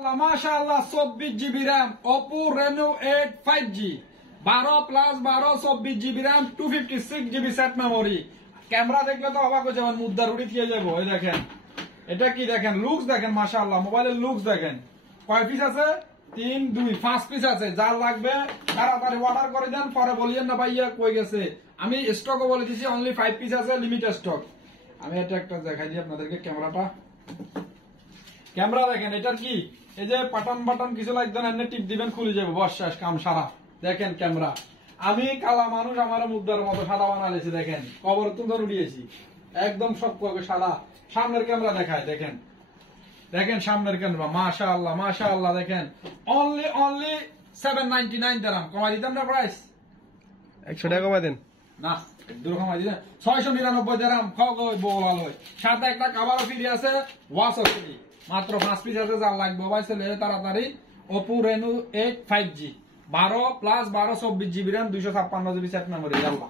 মাশাআল্লাহ 24 GB RAM Oppo Reno 8 5G 12 plus 12 24 GB RAM 256 GB set memory. Camera দেখলে তো অবাক হয়ে যাবেন, মুদ্রা উড়ে দিয়ে যাবো। এই দেখেন, এটা কি দেখেন, লুকস দেখেন, মাশাআল্লাহ মোবাইলের লুকস দেখেন। কয় পিস আছে? 3 2 5 পিস আছে। যার লাগবে তাড়াতাড়ি অর্ডার করে দেন, পরে বলিয়েন না ভাইয়া কই গেছে। আমি স্টকও বলে দিছি, অনলি 5 পিস আছে, লিমিটেড স্টক। আমি এটা একটা দেখাই দিই আপনাদেরকে ক্যামেরাটা। ক্যামেরা দেখেন, এটার কি এই যে বাটন কিছু লাগবে না, এমনি টিপ দিবেন খুলে যাবে, বস শেষ কাম সারা। দেখেন ক্যামেরা, আমি কালা মানুষ, আমার মুদ্রার মতো সাদা বানালেছি। দেখেন কবর তুলে উড়িয়েছি, একদম সব সাদা। সামনের ক্যামেরা দেখায়, দেখেন দেখেন সামনের ক্যামেরা, মাশাআল্লাহ মাশাআল্লাহ। দেখেন অনলি 799 দিরাম। কমাই দিতাম না প্রাইস, 100 টাকা কমাই দেন না, 699 দিরাম। খাও বলালো সাথে একটা কাভারও ফ্রি আছে, ওয়াচও ফ্রি। মাত্র 5 পিস আছে, যা লাগবে ভাই চলে তাড়াতাড়ি। Oppo Reno 8 5G 12 plus 12 24 GB RAM 256 GB set memory. আল্লাহ।